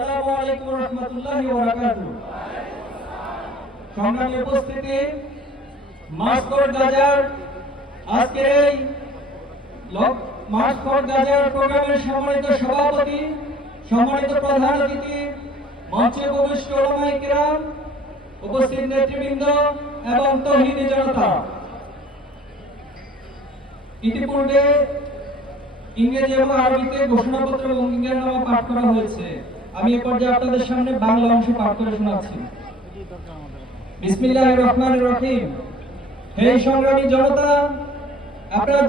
আসসালামু আলাইকুম ওয়া রাহমাতুল্লাহি ওয়া বারাকাতুহু। সংগ্রামী উপস্থিতি, মাসকট গাজার আজকের এই মাসকট গাজার প্রোগ্রামের সম্মানিত সভাপতি, সম্মানিত প্রধান অতিথি, মঞ্চে উপবিষ্ট উলামায়ে কিরাম, উপস্থিত নেতৃবৃন্দ এবং তৌহিদি জনতা, ইতিপূর্বে ইংরেজি এবং আরবিতে ঘোষণাপত্র এবং ইংরেজিনামা পাঠ করা হয়েছে। আমি এ পর্যায়ে আপনাদের সামনে বাংলা অংশ পাঠ করে শোনাচ্ছি। বিসমিল্লাহির রহমানির রহিম। হে সংগ্রামী জনতা, আপনারা